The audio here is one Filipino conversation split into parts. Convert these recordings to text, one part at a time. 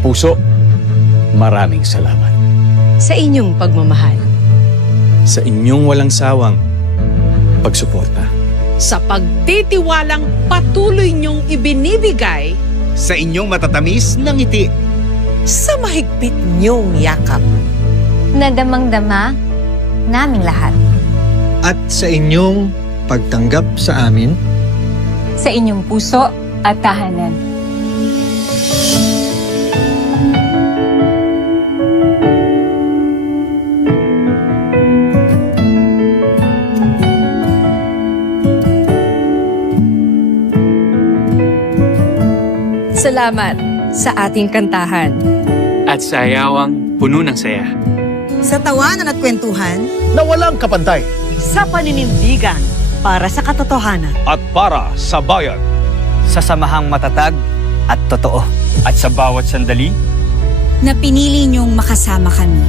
Kapuso, maraming salamat. Sa inyong pagmamahal. Sa inyong walang sawang pagsuporta. Sa pagtitiwalang patuloy niyong ibinibigay Sa inyong matatamis na ngiti. Sa mahigpit niyong yakap. Na damang-dama naming lahat. At sa inyong pagtanggap sa amin, Sa inyong puso at tahanan. Salamat sa ating kantahan. At sa ayawang puno ng saya. Sa tawanan at kwentuhan. Na walang kapantay Sa paninindigan para sa katotohanan. at para sa bayan. Sa samahang matatag at totoo. At sa bawat sandali, Na pinili niyong makasama kami.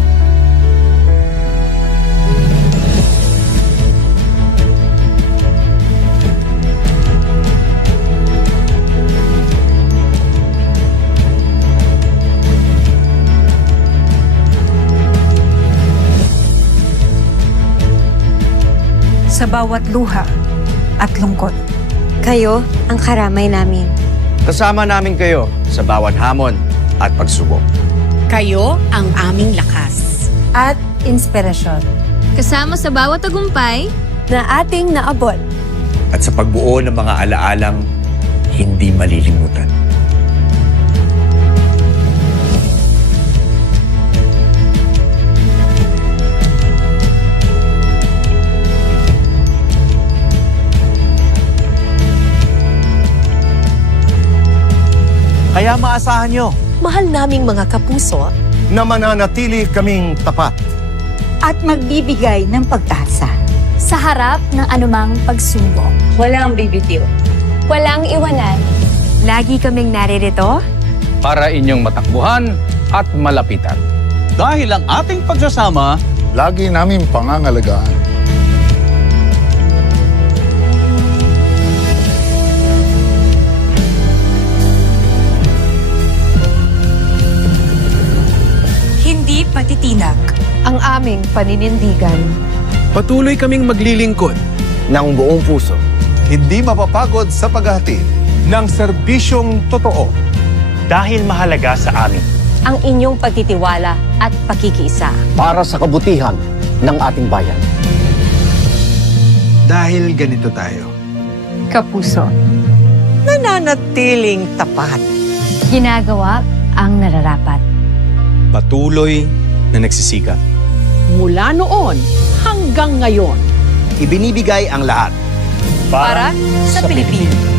Sa bawat luha at lungkot. Kayo ang karamay namin. Kasama namin kayo sa bawat hamon at pagsubok. Kayo ang aming lakas. At inspirasyon. Kasama sa bawat tagumpay na ating naabot. At sa pagbuo ng mga alaalang hindi malilimutan. Kaya maasahan nyo Mahal naming mga kapuso. na mananatili kaming tapat. At magbibigay ng pag-asa. Sa harap ng anumang pagsubok. Walang bibitiw. Walang iwanan. Lagi kaming naririto. Para inyong matakbuhan at malapitan. Dahil ang ating pagsasama, Lagi namin pangangalagaan. Hindi patitinag. Ang aming paninindigan. Patuloy kaming maglilingkod. Ng buong puso. hindi mapapagod sa paghahatid ng serbisyong totoo. dahil mahalaga sa amin. Ang inyong pagtitiwala at pakikiisa. Para sa kabutihan ng ating bayan. dahil ganito tayo. Kapuso. Nananatiling tapat. Ginagawa ang nararapat. Patuloy na nagsisikap. mula noon hanggang ngayon. Ibinibigay ang lahat. Para sa Pilipino.